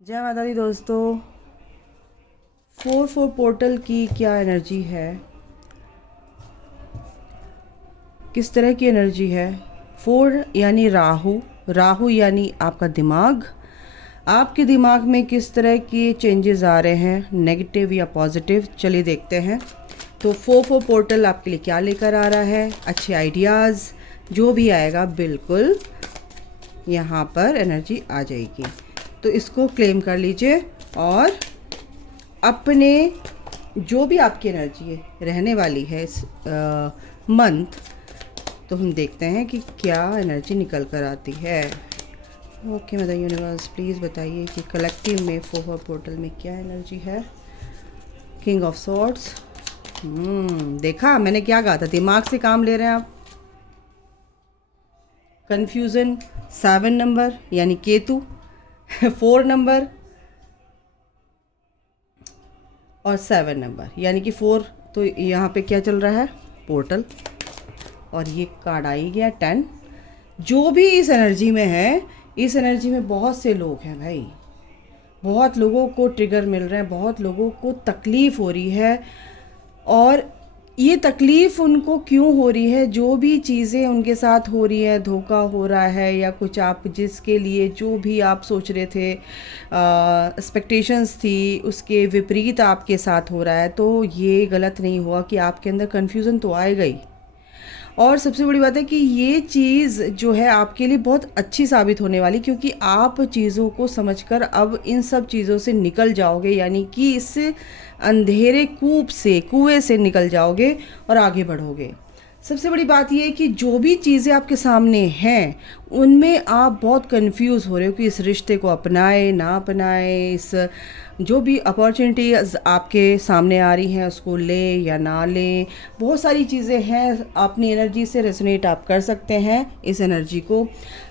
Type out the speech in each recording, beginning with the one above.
जय माता दी दोस्तों। 4-4 पोर्टल की क्या एनर्जी है, किस तरह की एनर्जी है। 4 यानी राहु, राहु यानी आपका दिमाग। आपके दिमाग में किस तरह के चेंजेस आ रहे हैं, नेगेटिव या पॉजिटिव, चलिए देखते हैं। तो 4-4 पोर्टल आपके लिए क्या लेकर आ रहा है, अच्छे आइडियाज़ जो भी आएगा बिल्कुल यहाँ पर एनर्जी आ जाएगी। तो इसको क्लेम कर लीजिए और अपने जो भी आपकी एनर्जी रहने वाली है इस मंथ, तो हम देखते हैं कि क्या एनर्जी निकल कर आती है। ओके मदर यूनिवर्स प्लीज़ बताइए कि कलेक्टिव में 4-4 पोर्टल में क्या एनर्जी है। किंग ऑफ सॉर्ड्स, देखा मैंने क्या कहा था, दिमाग से काम ले रहे हैं आप। कन्फ्यूज़न 7 नंबर यानी केतु 4 नंबर और 7 नंबर यानी कि 4, तो यहाँ पे क्या चल रहा है, पोर्टल। और ये कार्ड आई गया 10। जो भी इस एनर्जी में है, इस एनर्जी में बहुत से लोग हैं भाई, बहुत लोगों को ट्रिगर मिल रहे हैं, बहुत लोगों को तकलीफ़ हो रही है। और ये तकलीफ़ उनको क्यों हो रही है, जो भी चीज़ें उनके साथ हो रही है, धोखा हो रहा है या कुछ आप जिसके लिए जो भी आप सोच रहे थे, एक्सपेक्टेशंस थी, उसके विपरीत आपके साथ हो रहा है। तो ये गलत नहीं हुआ कि आपके अंदर कन्फ्यूज़न तो आएगा ही। और सबसे बड़ी बात है कि ये चीज़ जो है आपके लिए बहुत अच्छी साबित होने वाली, क्योंकि आप चीज़ों को समझकर अब इन सब चीज़ों से निकल जाओगे, यानी कि इस अंधेरे कुएं से निकल जाओगे और आगे बढ़ोगे। सबसे बड़ी बात ये है कि जो भी चीज़ें आपके सामने हैं उनमें आप बहुत कंफ्यूज हो रहे हो कि इस रिश्ते को अपनाएं ना अपनाएं, इस जो भी अपॉर्चुनिटीज़ आपके सामने आ रही हैं उसको लें या ना लें। बहुत सारी चीज़ें हैं, अपनी एनर्जी से रेजोनेट आप कर सकते हैं इस एनर्जी को।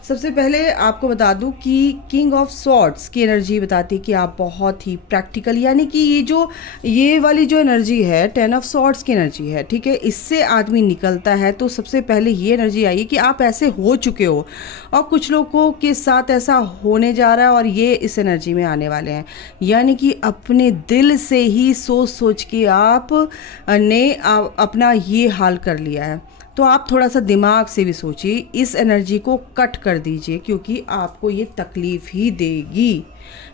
सबसे पहले आपको बता दूं कि किंग ऑफ सॉर्ड्स की एनर्जी बताती है कि आप बहुत ही प्रैक्टिकल, यानी कि ये वाली जो एनर्जी है 10 ऑफ सॉर्ड्स की एनर्जी है, ठीक है, इससे आदमी निकलता है। तो सबसे पहले ये एनर्जी आई है कि आप ऐसे हो चुके हो और कुछ लोगों के साथ ऐसा होने जा रहा है और ये इस एनर्जी में आने वाले हैं। यानी कि अपने दिल से ही सोच सोच के आप ने अपना ये हाल कर लिया है। तो आप थोड़ा सा दिमाग से भी सोचिए, इस एनर्जी को कट कर दीजिए क्योंकि आपको ये तकलीफ़ ही देगी,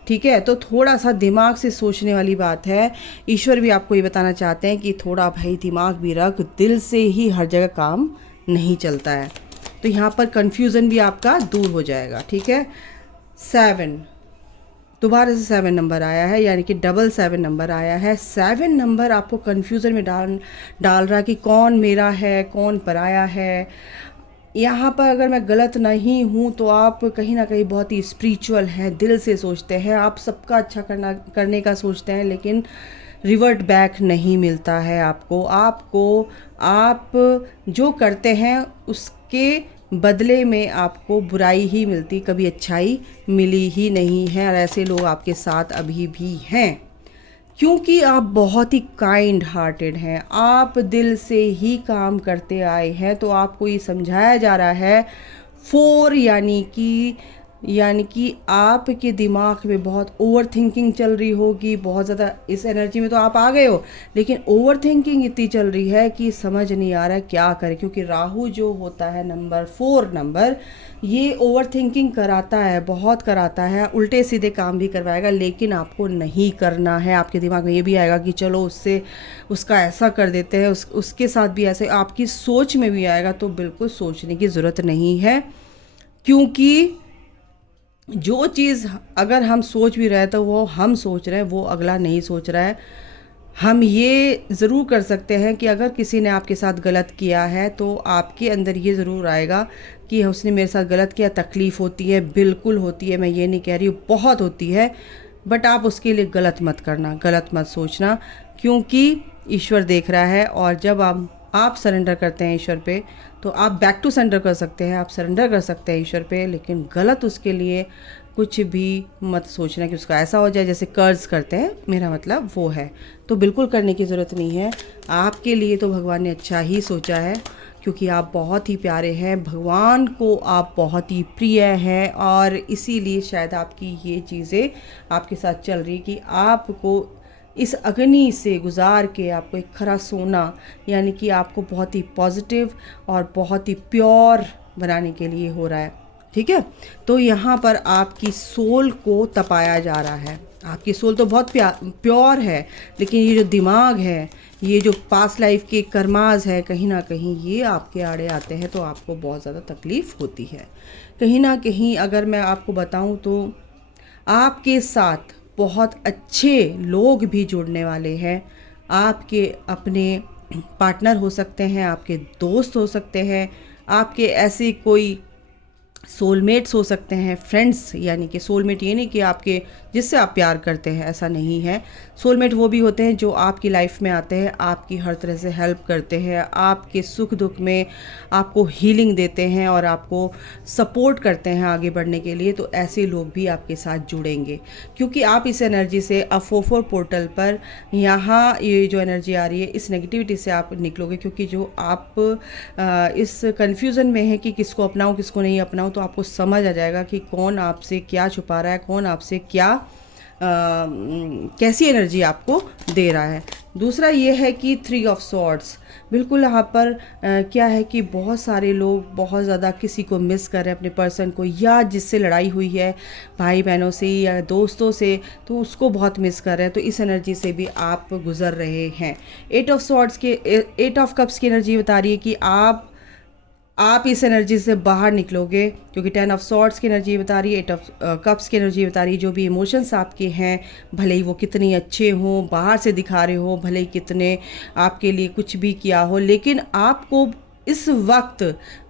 ठीक है। तो थोड़ा सा दिमाग से सोचने वाली बात है। ईश्वर भी आपको ये बताना चाहते हैं कि थोड़ा भाई दिमाग भी रख, दिल से ही हर जगह काम नहीं चलता है। तो यहाँ पर कन्फ्यूज़न भी आपका दूर हो जाएगा, ठीक है। 7 दोबारा से 7 नंबर आया है, यानी कि डबल 7 नंबर आया है। 7 नंबर आपको कन्फ्यूज़न में डाल रहा है कि कौन मेरा है कौन पराया है। यहाँ पर अगर मैं गलत नहीं हूँ तो आप कहीं ना कहीं बहुत ही स्पिरिचुअल हैं, दिल से सोचते हैं, आप सबका अच्छा करने का सोचते हैं, लेकिन रिवर्ट बैक नहीं मिलता है आपको। आप जो करते हैं उसके बदले में आपको बुराई ही मिलती, कभी अच्छाई मिली ही नहीं है। और ऐसे लोग आपके साथ अभी भी हैं क्योंकि आप बहुत ही काइंड हार्टेड हैं, आप दिल से ही काम करते आए हैं। तो आपको ये समझाया जा रहा है 4 यानी कि आपके दिमाग में बहुत ओवर थिंकिंग चल रही होगी, बहुत ज़्यादा। इस एनर्जी में तो आप आ गए हो, लेकिन ओवर थिंकिंग इतनी चल रही है कि समझ नहीं आ रहा है क्या करें, क्योंकि राहु जो होता है नंबर 4 नंबर, ये ओवर थिंकिंग कराता है, बहुत कराता है, उल्टे सीधे काम भी करवाएगा, लेकिन आपको नहीं करना है। आपके दिमाग में ये भी आएगा कि चलो उसका ऐसा कर देते हैं, उसके साथ भी ऐसे, आपकी सोच में भी आएगा। तो बिल्कुल सोचने की ज़रूरत नहीं है, क्योंकि जो चीज़ अगर हम सोच भी रहे हैं तो वो हम सोच रहे हैं, वो अगला नहीं सोच रहा है। हम ये ज़रूर कर सकते हैं कि अगर किसी ने आपके साथ गलत किया है तो आपके अंदर ये ज़रूर आएगा कि उसने मेरे साथ गलत किया, तकलीफ़ होती है, बिल्कुल होती है, मैं ये नहीं कह रही हूँ, बहुत होती है। बट आप उसके लिए गलत मत करना, गलत मत सोचना, क्योंकि ईश्वर देख रहा है। और जब आप सरेंडर करते हैं ईश्वर पे, तो आप बैक टू सेंटर कर सकते हैं, आप सरेंडर कर सकते हैं ईश्वर पे, लेकिन गलत उसके लिए कुछ भी मत सोचना कि उसका ऐसा हो जाए जैसे कर्ज करते हैं, मेरा मतलब वो है। तो बिल्कुल करने की ज़रूरत नहीं है, आपके लिए तो भगवान ने अच्छा ही सोचा है क्योंकि आप बहुत ही प्यारे हैं, भगवान को आप बहुत ही प्रिय हैं, और इसीलिए शायद आपकी ये चीज़ें आपके साथ चल रही कि आपको इस अग्नि से गुजार के आपको एक खरा सोना, यानी कि आपको बहुत ही पॉजिटिव और बहुत ही प्योर बनाने के लिए हो रहा है। ठीक है, तो यहाँ पर आपकी सोल को तपाया जा रहा है। आपकी सोल तो बहुत प्योर है, लेकिन ये जो दिमाग है, ये जो पास्ट लाइफ के कर्माज है, कहीं ना कहीं ये आपके आड़े आते हैं तो आपको बहुत ज़्यादा तकलीफ़ होती है। कहीं ना कहीं अगर मैं आपको बताऊं तो आपके साथ बहुत अच्छे लोग भी जुड़ने वाले हैं। आपके अपने पार्टनर हो सकते हैं, आपके दोस्त हो सकते हैं, आपके ऐसे कोई सोलमेट्स हो सकते हैं, फ्रेंड्स। यानी कि सोलमेट ये नहीं कि आपके जिससे आप प्यार करते हैं, ऐसा नहीं है। सोलमेट वो भी होते हैं जो आपकी लाइफ में आते हैं, आपकी हर तरह से हेल्प करते हैं, आपके सुख दुख में आपको हीलिंग देते हैं और आपको सपोर्ट करते हैं आगे बढ़ने के लिए। तो ऐसे लोग भी आपके साथ जुड़ेंगे, क्योंकि आप इस एनर्जी से अफोफोर पोर्टल पर यहाँ ये जो एनर्जी आ रही है, इस नेगेटिविटी से आप निकलोगे। क्योंकि जो आप इस कन्फ्यूज़न में है कि किसको अपनाऊँ किसको नहीं अपनाऊँ, तो आपको समझ आ जाएगा कि कौन आपसे क्या छुपा रहा है, कौन आपसे क्या कैसी एनर्जी आपको दे रहा है। दूसरा ये है कि 3 ऑफ सॉर्ड्स, बिल्कुल यहाँ पर क्या है कि बहुत सारे लोग बहुत ज़्यादा किसी को मिस कर रहे हैं, अपने पर्सन को, या जिससे लड़ाई हुई है भाई बहनों से या दोस्तों से, तो उसको बहुत मिस कर रहे हैं। तो इस एनर्जी से भी आप गुजर रहे हैं। 8 ऑफ सॉर्ड्स के 8 ऑफ कप्स की एनर्जी बता रही है कि आप इस एनर्जी से बाहर निकलोगे, क्योंकि 10 ऑफ सॉर्ड्स की एनर्जी बता रही है, 8 ऑफ कप्स की एनर्जी बता रही है जो भी इमोशंस आपके हैं, भले ही वो कितने अच्छे हों, बाहर से दिखा रहे हो, भले ही कितने आपके लिए कुछ भी किया हो, लेकिन आपको इस वक्त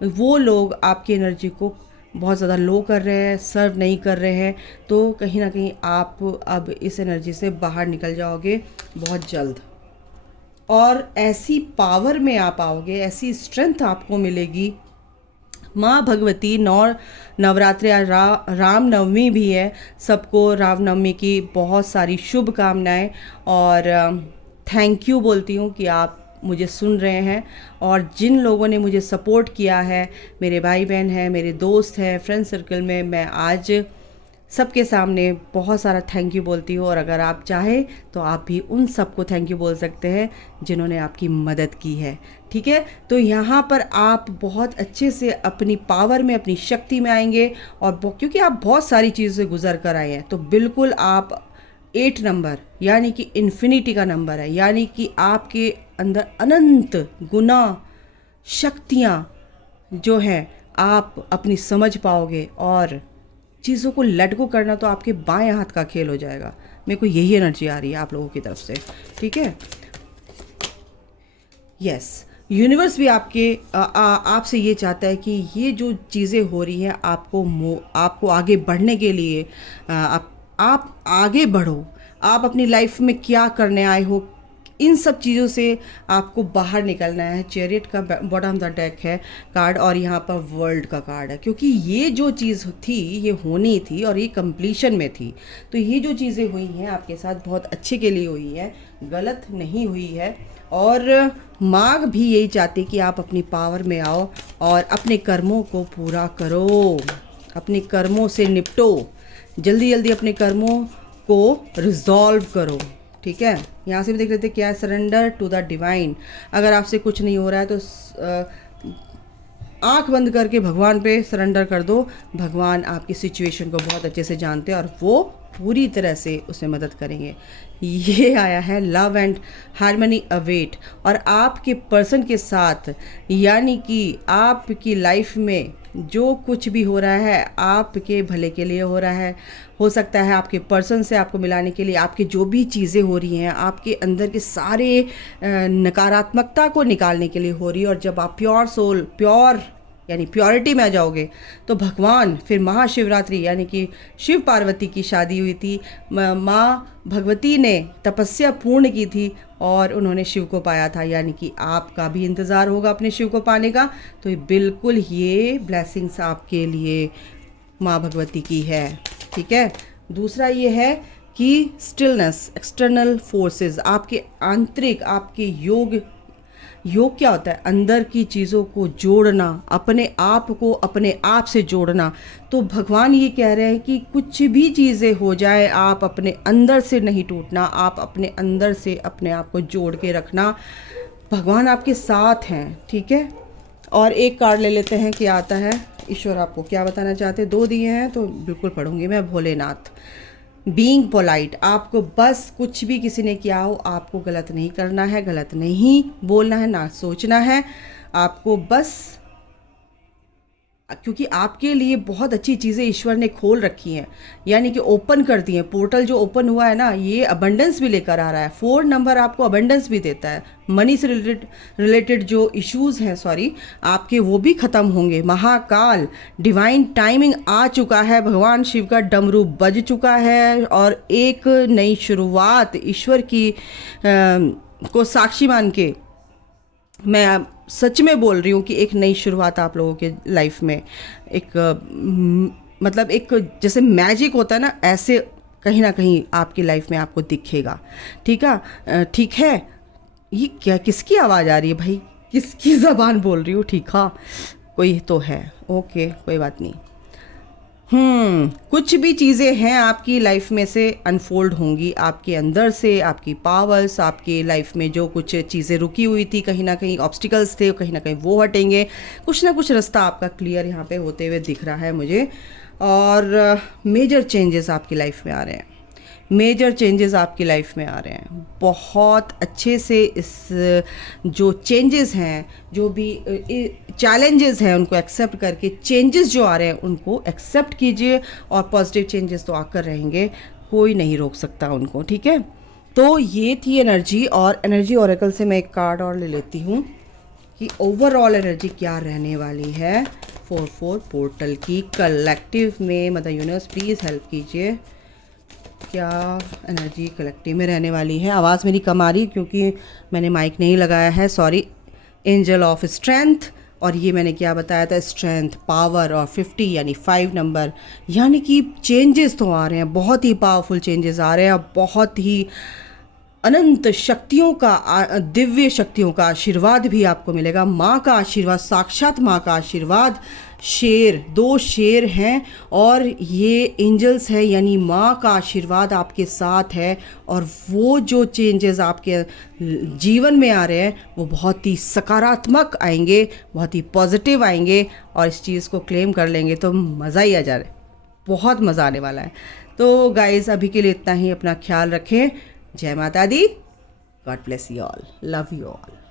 वो लोग आपकी एनर्जी को बहुत ज़्यादा लो कर रहे हैं, सर्व नहीं कर रहे हैं। तो कहीं ना कहीं आप अब इस एनर्जी से बाहर निकल जाओगे बहुत जल्द, और ऐसी पावर में आप आओगे, ऐसी स्ट्रेंथ आपको मिलेगी। माँ भगवती नवरात्रि राम नवमी भी है, सबको राम नवमी की बहुत सारी शुभकामनाएं, और थैंक यू बोलती हूँ कि आप मुझे सुन रहे हैं। और जिन लोगों ने मुझे सपोर्ट किया है, मेरे भाई बहन हैं, मेरे दोस्त हैं, फ्रेंड सर्कल में, मैं आज सबके सामने बहुत सारा थैंक यू बोलती हूँ। और अगर आप चाहें तो आप भी उन सबको थैंक यू बोल सकते हैं जिन्होंने आपकी मदद की है। ठीक है, तो यहाँ पर आप बहुत अच्छे से अपनी पावर में, अपनी शक्ति में आएंगे, और क्योंकि आप बहुत सारी चीज़ों से गुजर कर आए हैं, तो बिल्कुल आप 8 नंबर यानी कि इन्फिनिटी का नंबर है, यानी कि आपके अंदर अनंत गुना शक्तियाँ जो हैं आप अपनी समझ पाओगे, और चीज़ों को लेट गो करना तो आपके बाएं हाथ का खेल हो जाएगा। मेरे को यही एनर्जी आ रही है आप लोगों की तरफ से। ठीक है, यस, यूनिवर्स भी आपसे ये चाहता है कि ये जो चीज़ें हो रही हैं आपको आगे बढ़ने के लिए, आप आगे बढ़ो। आप अपनी लाइफ में क्या करने आए हो, इन सब चीज़ों से आपको बाहर निकलना है। चैरियट का बॉटम द डेक है कार्ड, और यहाँ पर वर्ल्ड का कार्ड है, क्योंकि ये जो चीज़ थी ये होनी थी और ये कंप्लीशन में थी। तो ये जो चीज़ें हुई हैं आपके साथ बहुत अच्छे के लिए हुई है, गलत नहीं हुई है। और माँ भी यही चाहती कि आप अपनी पावर में आओ और अपने कर्मों को पूरा करो, अपने कर्मों से निपटो, जल्दी जल्दी अपने कर्मों को रिजॉल्व करो। ठीक है, यहाँ से भी देख लेते क्या है, सरेंडर टू द डिवाइन। अगर आपसे कुछ नहीं हो रहा है तो आंख बंद करके भगवान पे सरेंडर कर दो। भगवान आपकी सिचुएशन को बहुत अच्छे से जानते हैं और वो पूरी तरह से उसमें मदद करेंगे। ये आया है लव एंड हार्मनी अवेट, और आपके पर्सन के साथ, यानी कि आपकी लाइफ में जो कुछ भी हो रहा है आपके भले के लिए हो रहा है। हो सकता है आपके पर्सन से आपको मिलाने के लिए, आपकी जो भी चीज़ें हो रही हैं आपके अंदर के सारे नकारात्मकता को निकालने के लिए हो रही है। और जब आप प्योर सोल, प्योर यानी प्योरिटी में आ जाओगे तो भगवान, फिर महाशिवरात्रि यानी कि शिव पार्वती की शादी हुई थी, माँ भगवती ने तपस्या पूर्ण की थी और उन्होंने शिव को पाया था, यानी कि आपका भी इंतज़ार होगा अपने शिव को पाने का। तो बिल्कुल ये ब्लेसिंग्स आपके लिए माँ भगवती की है। ठीक है, दूसरा ये है कि स्टिलनेस, एक्सटर्नल फोर्सेस, आपके आंतरिक, आपके योग योग क्या होता है? अंदर की चीज़ों को जोड़ना, अपने आप को अपने आप से जोड़ना। तो भगवान ये कह रहे हैं कि कुछ भी चीज़ें हो जाए, आप अपने अंदर से नहीं टूटना, आप अपने अंदर से अपने आप को जोड़ के रखना। भगवान आपके साथ हैं, ठीक है। और एक कार्ड ले लेते हैं, क्या आता है, ईश्वर आपको क्या बताना चाहते हैं। 2 दिए हैं तो बिल्कुल पढ़ूंगी मैं। भोलेनाथ, बीइंग पोलाइट, आपको बस कुछ भी किसी ने किया हो, आपको गलत नहीं करना है, गलत नहीं बोलना है, ना सोचना है। आपको बस, क्योंकि आपके लिए बहुत अच्छी चीज़ें ईश्वर ने खोल रखी हैं, यानी कि ओपन कर दी हैं। पोर्टल जो ओपन हुआ है ना, ये अबंडेंस भी लेकर आ रहा है। 4 नंबर आपको अबंडेंस भी देता है। मनी से रिलेटेड जो इश्यूज़ हैं, सॉरी, आपके वो भी ख़त्म होंगे। महाकाल, डिवाइन टाइमिंग आ चुका है, भगवान शिव का डमरू बज चुका है, और एक नई शुरुआत ईश्वर की को साक्षी मान के मैं सच में बोल रही हूँ कि एक नई शुरुआत आप लोगों के लाइफ में, एक मतलब एक जैसे मैजिक होता है ना, ऐसे कहीं ना कहीं आपकी लाइफ में आपको दिखेगा। ठीक है, ठीक है। ये क्या, किसकी आवाज़ आ रही है भाई? किसकी ज़बान बोल रही हूँ? ठीक, हाँ, कोई तो है। ओके, कोई बात नहीं। कुछ भी चीज़ें हैं आपकी लाइफ में से अनफोल्ड होंगी, आपके अंदर से, आपकी पावर्स, आपकी लाइफ में जो कुछ चीज़ें रुकी हुई थी, कहीं ना कहीं ऑब्स्टिकल्स थे, कहीं ना कहीं वो हटेंगे। कुछ ना कुछ रास्ता आपका क्लियर यहाँ पे होते हुए दिख रहा है मुझे। और मेजर चेंजेस आपकी लाइफ में आ रहे हैं, मेजर चेंजेस आपकी लाइफ में आ रहे हैं। बहुत अच्छे से इस जो चेंजेस हैं, जो भी चैलेंजेस हैं, उनको एक्सेप्ट करके चेंजेस जो आ रहे हैं उनको एक्सेप्ट कीजिए। और पॉजिटिव चेंजेस तो आकर रहेंगे, कोई नहीं रोक सकता उनको, ठीक है। तो ये थी एनर्जी। और एनर्जी ऑरेकल से मैं एक कार्ड और ले लेती हूँ कि ओवरऑल एनर्जी क्या रहने वाली है 4-4 पोर्टल की कलेक्टिव में। मदर यूनिवर्स प्लीज़ हेल्प कीजिए, क्या एनर्जी कलेक्टिव में रहने वाली है। आवाज़ मेरी कम आ रही क्योंकि मैंने माइक नहीं लगाया है, सॉरी। एंजल ऑफ स्ट्रेंथ, और ये मैंने क्या बताया था, स्ट्रेंथ, पावर और 50 यानी 5 नंबर, यानी कि चेंजेस तो आ रहे हैं, बहुत ही पावरफुल चेंजेस आ रहे हैं, और बहुत ही अनंत शक्तियों का, दिव्य शक्तियों का आशीर्वाद भी आपको मिलेगा। माँ का आशीर्वाद, साक्षात माँ का आशीर्वाद। शेर, 2 शेर हैं और ये एंजल्स है, यानी माँ का आशीर्वाद आपके साथ है। और वो जो चेंजेस आपके जीवन में आ रहे हैं वो बहुत ही सकारात्मक आएंगे, बहुत ही पॉजिटिव आएंगे, और इस चीज़ को क्लेम कर लेंगे तो मज़ा ही आ जा रहा है, बहुत मज़ा आने वाला है। तो गाइज़, अभी के लिए इतना ही। अपना ख्याल रखें। जय माता दी। God bless you all, love you all.